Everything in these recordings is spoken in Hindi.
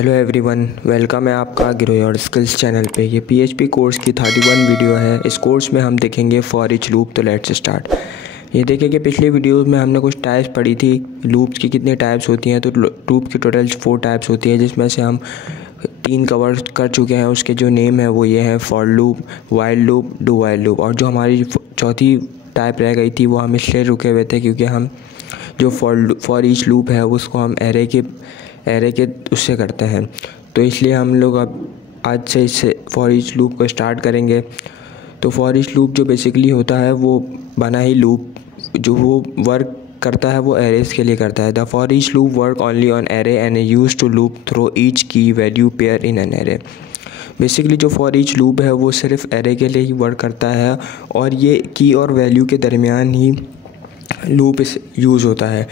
हेलो एवरीवन, वेलकम है आपका ग्रो योर स्किल्स चैनल पे। ये पीएचपी कोर्स की 31 वीडियो है। इस कोर्स में हम देखेंगे फॉर ईच लूप। तो लेट्स स्टार्ट। ये देखिए कि पिछली वीडियोस में हमने कुछ टाइप्स पढ़ी थी, लूप्स की कितने टाइप्स होती हैं। तो लूप की टोटल 4 टाइप्स होती है, जिसमें से हम 3 कवर कर चुके हैं। उसके जो नेम है वो ये है for loop, while loop, do while loop. और जो हमारी चौथी टाइप रह गई थी वो हम इसलिए रुके हुए थे क्योंकि हम जो फॉर ईच लूप है उसको हम एरे के उससे करते हैं। तो इसलिए हम लोग अब आज से इससे फॉर ईच लूप को स्टार्ट करेंगे। तो फॉर ईच लूप जो बेसिकली होता है वो बना ही लूप जो वो वर्क करता है वो एरेस के लिए करता है। The for each loop work only on array and use to loop through each key value pair in an array. Basically जो फॉर ईच लूप है वो सिर्फ एरे के लिए ही वर्क करता है और ये की और वैल्यू के दरमियान ही लूप यूज़ होता है।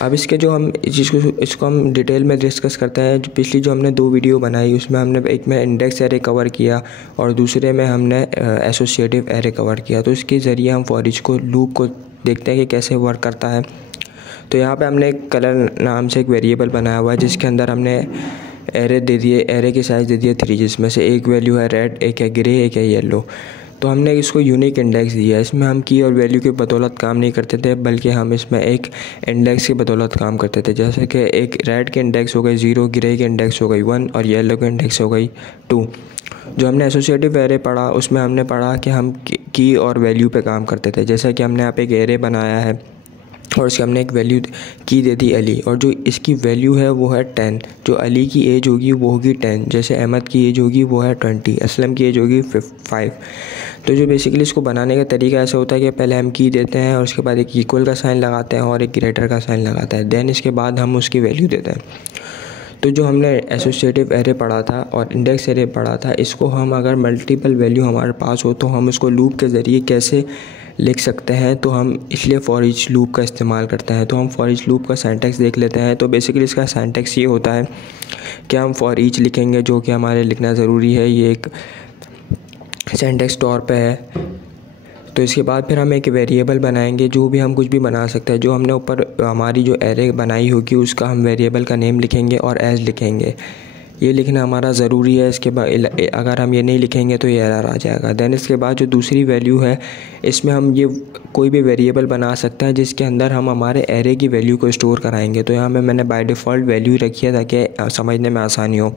अब इसके जो हम इसको हम डिटेल में डिस्कस करते हैं। पिछली जो हमने 2 वीडियो बनाई उसमें हमने एक में इंडेक्स एरे कवर किया और दूसरे में हमने एसोसिएटिव एरे कवर किया। तो इसके ज़रिए हम फॉर ईच को लूप को देखते हैं कि कैसे वर्क करता है। तो यहाँ पे हमने एक कलर नाम से एक वेरिएबल बनाया हुआ है जिसके अंदर हमने एरे दे दिए, एरे की साइज़ दे दिए 3, जिसमें से एक वैल्यू है रेड, एक है ग्रे, एक है येलो। तो हमने इसको यूनिक इंडेक्स दिया। इसमें हम की और वैल्यू की बदौलत काम नहीं करते थे, बल्कि हम इसमें एक इंडेक्स की बदौलत काम करते थे। जैसे कि एक रेड के इंडेक्स हो गई 0, ग्रे के इंडेक्स हो गई 1 और येलो के इंडेक्स हो गई 2। जो हमने एसोसिएटिव एरे पढ़ा उसमें हमने पढ़ा कि हम की और वैल्यू पे काम करते थे। जैसे कि हमने यहाँ पे एक एरे बनाया है और उसकी हमने एक वैल्यू की दे दी अली, और जो इसकी वैल्यू है वो है 10। जो अली की एज होगी वो होगी 10। जैसे अहमद की एज होगी वो है 20, असलम की एज होगी 5। तो जो बेसिकली इसको बनाने का तरीका ऐसा होता है कि पहले हम की देते हैं और उसके बाद एक इक्वल का साइन लगाते हैं और एक ग्रेटर का साइन लगाता है, देन इसके बाद हम उसकी वैल्यू देते हैं। तो जो हमने एसोसिएटिव एरे पढ़ा था और इंडेक्स एरे पढ़ा था, इसको हम अगर मल्टीपल वैल्यू हमारे पास हो तो हम उसको लूप के ज़रिए कैसे लिख सकते हैं। तो हम इसलिए फॉर ईच लूप का इस्तेमाल करते हैं। तो हम फॉर ईच लूप का सिंटैक्स देख लेते हैं। तो बेसिकली इसका सिंटैक्स ये होता है कि हम फॉर ईच लिखेंगे, जो कि हमारे लिखना ज़रूरी है, ये एक सिंटैक्स तौर पे है। तो इसके बाद फिर हम एक वेरिएबल बनाएंगे, जो भी हम कुछ भी बना सकते हैं। जो हमने ऊपर हमारी जो एरे बनाई होगी उसका हम वेरिएबल का नेम लिखेंगे और एज लिखेंगे। ये लिखना हमारा ज़रूरी है। इसके बाद अगर हम ये नहीं लिखेंगे तो ये एरर आ जाएगा। देन इसके बाद जो दूसरी वैल्यू है, इसमें हम ये कोई भी वेरिएबल बना सकते हैं जिसके अंदर हम हमारे एरे की वैल्यू को स्टोर कराएंगे। तो यहाँ में मैंने बाय डिफ़ॉल्ट वैल्यू रखी है ताकि समझने में आसानी हो।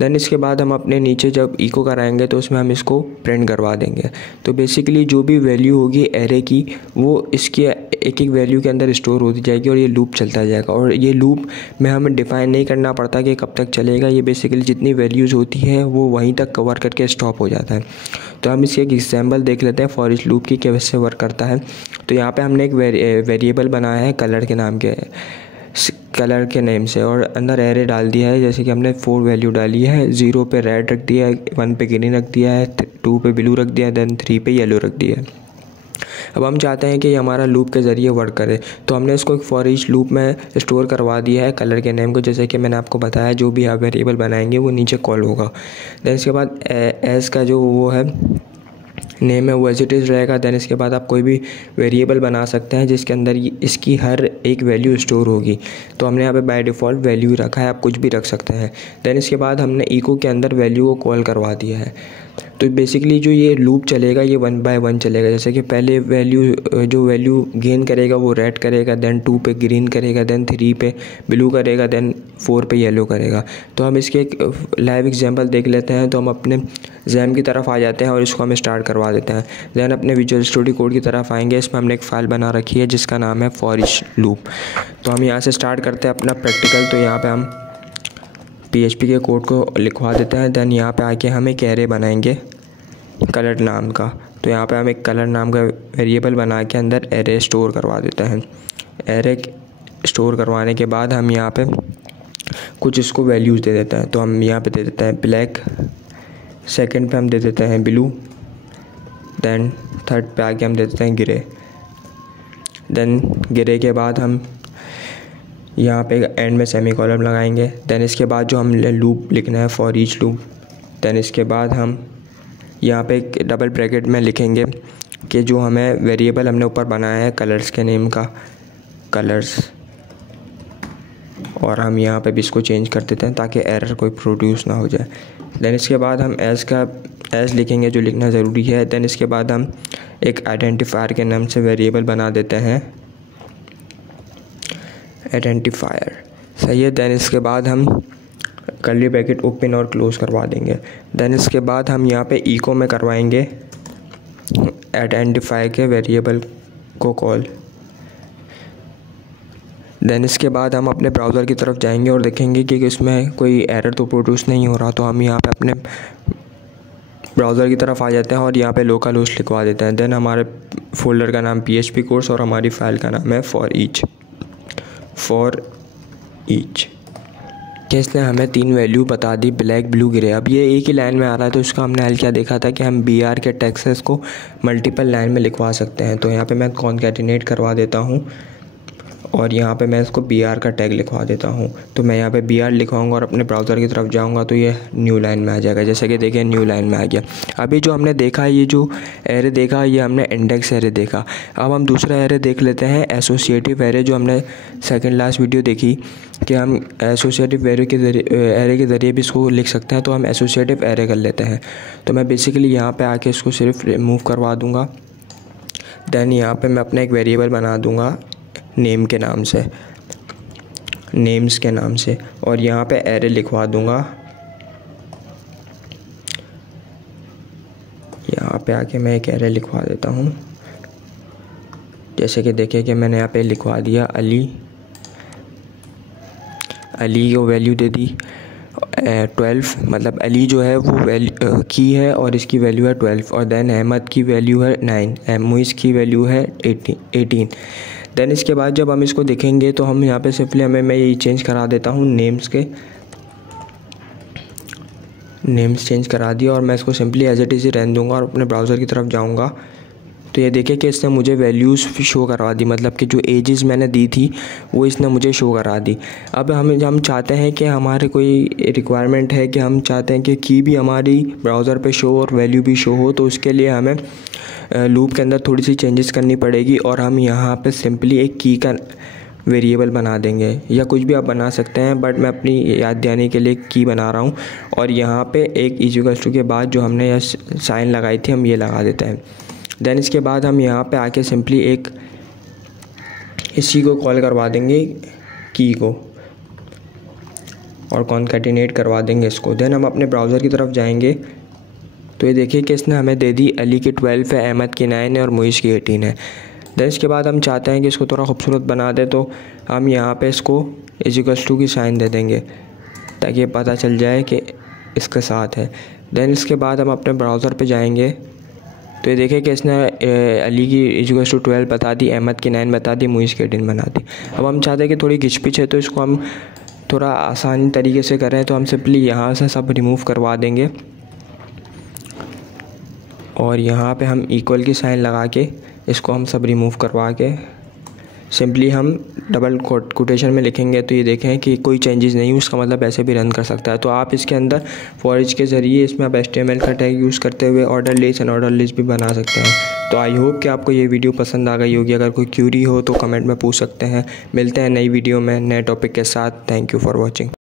देन इसके बाद हम अपने नीचे जब इको कराएंगे तो उसमें हम इसको प्रिंट करवा देंगे। तो बेसिकली जो भी वैल्यू होगी एरे की वो इसकी एक एक वैल्यू के अंदर स्टोर होती जाएगी और ये लूप चलता जाएगा। और ये लूप में हमें डिफ़ाइन नहीं करना पड़ता कि कब तक चलेगा। ये बेसिकली जितनी वैल्यूज़ होती हैं वो वहीं तक कवर करके स्टॉप हो जाता है। तो हम इसके एक एग्जाम्पल देख लेते हैं फॉर ईच लूप की कैसे वर्क करता है। तो यहाँ पर हमने एक वेरिएबल बनाया है कलर के नेम से और अंदर एरे डाल दिया है। जैसे कि हमने 4 वैल्यू डाली है। 0 पे रेड रख दिया है, 1 पे ग्रीन रख दिया है, 2 पे ब्लू रख दिया है, देन 3 पे येलो रख दिया है। अब हम चाहते हैं कि ये हमारा लूप के ज़रिए वर्क करे, तो हमने इसको एक फॉर ईच लूप में स्टोर करवा दिया है कलर के नेम को। जैसे कि मैंने आपको बताया जो भी आप वेरिएबल बनाएंगे वो नीचे कॉल होगा। देन इसके बाद एस का जो वो है नेम है वो एज इट इज़ रहेगा। देन इसके बाद आप कोई भी वेरिएबल बना सकते हैं जिसके अंदर इसकी हर एक वैल्यू स्टोर होगी। तो हमने यहाँ पे बाय डिफ़ॉल्ट वैल्यू रखा है, आप कुछ भी रख सकते हैं। देन इसके बाद हमने इको के अंदर वैल्यू को कॉल करवा दिया है। तो बेसिकली जो ये लूप चलेगा ये 1 बाय 1 चलेगा। जैसे कि पहले जो वैल्यू गेन करेगा वो रेड करेगा, देन 2 पे ग्रीन करेगा, देन 3 पे ब्लू करेगा, देन 4 पे येलो करेगा। तो हम इसके एक लाइव एग्जांपल देख लेते हैं। तो हम अपने जैम की तरफ आ जाते हैं और इसको हम स्टार्ट करवा देते हैं। देन अपने विजुअल स्टूडियो कोड की तरफ आएंगे। इसमें हमने एक फ़ाइल बना रखी है जिसका नाम है फॉर ईच लूप। तो हम यहाँ से स्टार्ट करते हैं अपना प्रैक्टिकल। तो यहाँ पर हम PHP के कोड को लिखवा देते हैं। देन यहाँ पे आके हम एक एरे बनाएंगे कलर नाम का। तो यहाँ पे हम एक कलर नाम का वेरिएबल बना के अंदर एरे स्टोर करवा देते हैं। एरे स्टोर करवाने के बाद हम यहाँ पे कुछ इसको वैल्यूज़ दे देते हैं। तो हम यहाँ पे दे देते हैं ब्लैक, सेकंड पे हम दे देते हैं ब्लू, देन थर्ड पे आके हम दे देते हैं ग्रे। देन ग्रे के बाद हम यहाँ पे एंड में सेमीकोलन लगाएंगे। देन इसके बाद जो हमने लूप लिखना है फॉर ईच लूप, देन इसके बाद हम यहाँ पे एक डबल ब्रैकेट में लिखेंगे कि जो हमें वेरिएबल हमने ऊपर बनाया है कलर्स के नेम का, कलर्स। और हम यहाँ पे भी इसको चेंज कर देते हैं ताकि एरर कोई प्रोड्यूस ना हो जाए। देन इसके बाद हम एज लिखेंगे, जो लिखना ज़रूरी है। देन इसके बाद हम एक आइडेंटिफायर के नाम से वेरिएबल बना देते हैं, आइडेंटिफायर, सही है। देन इसके बाद हम कर्ली ब्रैकेट ओपन और क्लोज़ करवा देंगे। देन इसके बाद हम यहाँ पे इको में करवाएंगे आइडेंटिफायर के वेरिएबल को कॉल। देन इसके बाद हम अपने ब्राउज़र की तरफ जाएंगे और देखेंगे कि इसमें कोई एरर तो प्रोड्यूस नहीं हो रहा, तो हम यहाँ पे अपने ब्राउज़र की तरफ आ जाते हैं और यहाँ पे लोकल होस्ट लिखवा देते हैं। देन हमारे फोल्डर का नाम PHP कोर्स और हमारी फ़ाइल का नाम है फॉर ईच। कि इसने हमें 3 वैल्यू बता दी, ब्लैक, ब्लू, ग्रे। अब ये एक ही लाइन में आ रहा है, तो इसका हमने हल क्या देखा था कि हम BR के टेक्स्ट को मल्टीपल लाइन में लिखवा सकते हैं। तो यहाँ पे मैं कॉन्कैटिनेट करवा देता हूँ और यहाँ पे मैं इसको BR का टैग लिखवा देता हूँ। तो मैं यहाँ पे BR लिखवाऊँगा और अपने ब्राउज़र की तरफ जाऊँगा तो ये न्यू लाइन में आ जाएगा। जैसे कि देखिए न्यू लाइन में आ गया। अभी जो हमने देखा, ये जो एरे देखा, ये हमने इंडेक्स एरे देखा। अब हम दूसरा एरे देख लेते हैं, एसोसिएटिव एरे, जो हमने सेकंड लास्ट वीडियो देखी कि हम एसोसिएटिव एरे के ज़रिए भी इसको लिख सकते हैं। तो हम एसोसिएटिव एरे कर लेते हैं। तो मैं बेसिकली यहाँ पर आके इसको सिर्फ रिमूव करवा दूँगा। देन यहाँ पर मैं अपना एक वेरिएबल बना दूँगा नेम्स के नाम से और यहाँ पे एरे लिखवा दूँगा। यहाँ पे आके मैं एक एरे लिखवा देता हूँ। जैसे कि देखिए कि मैंने यहाँ पे लिखवा दिया अली को वैल्यू दे दी 12, मतलब अली जो है वो वैल्यू की है और इसकी वैल्यू है 12। और देन अहमद की वैल्यू है 9, मुइज़ की वैल्यू है 18। देन इसके बाद जब हम इसको देखेंगे तो हम यहाँ पे सिंपली मैं ये चेंज करा देता हूँ, नेम्स चेंज करा दिया और मैं इसको सिंपली एज इट इज़ रहने दूँगा और अपने ब्राउज़र की तरफ जाऊँगा। तो ये देखिए कि इसने मुझे वैल्यूज़ शो करवा दी, मतलब कि जो एजेस मैंने दी थी वो इसने मुझे शो करा दी। अब हम चाहते हैं कि हमारे कोई रिक्वायरमेंट है कि हम चाहते हैं कि की भी हमारी ब्राउज़र पे शो और वैल्यू भी शो हो। तो उसके लिए हमें लूप के अंदर थोड़ी सी चेंजेस करनी पड़ेगी और हम यहाँ पे सिंपली एक की का वेरिएबल बना देंगे, या कुछ भी आप बना सकते हैं, बट मैं अपनी याद दिलाने के लिए की बना रहा हूँ। और यहाँ पे एक इक्वल्स टू के बाद जो हमने यह साइन लगाई थी हम ये लगा देते हैं। देन इसके बाद हम यहाँ पे आके सिंपली एक इसी को कॉल करवा देंगे की को और कॉन्कैटिनेट करवा देंगे इसको। देन हम अपने ब्राउज़र की तरफ जाएंगे तो ये देखिए कि इसने हमें दे दी अली की 12 है, अहमद की 9 है और मुइज़ की 18 है। देन इसके बाद हम चाहते हैं कि इसको थोड़ा खूबसूरत बना दे, तो हम यहाँ पे इसको इक्वल्स टू की साइन दे देंगे ताकि ये पता चल जाए कि इसके साथ है। देन इसके बाद हम अपने ब्राउज़र पे जाएंगे तो ये देखिए कि इसने अली की इक्वल्स टू 12 बता दी, अहमद की 9 बता दी, मुइज़ की 18 बना दी। अब हम चाहते हैं कि थोड़ी घिच-पिच है तो इसको हम थोड़ा आसान तरीके से करें, तो हम सिंपली यहाँ से सब रिमूव करवा देंगे और यहाँ पे हम इक्वल की साइन लगा के इसको हम सब रिमूव करवा के सिंपली हम डबल कोटेशन में लिखेंगे। तो ये देखें कि कोई चेंजेस नहीं, उसका मतलब ऐसे भी रन कर सकता है। तो आप इसके अंदर फॉर ईच के ज़रिए इसमें आप HTML का टैग यूज़ करते हुए order list and order list भी बना सकते हैं। तो आई होप कि आपको ये वीडियो पसंद आ गई होगी। अगर कोई क्यूरी हो तो कमेंट में पूछ सकते हैं। मिलते हैं नई वीडियो में नए टॉपिक के साथ। Thank you for watching.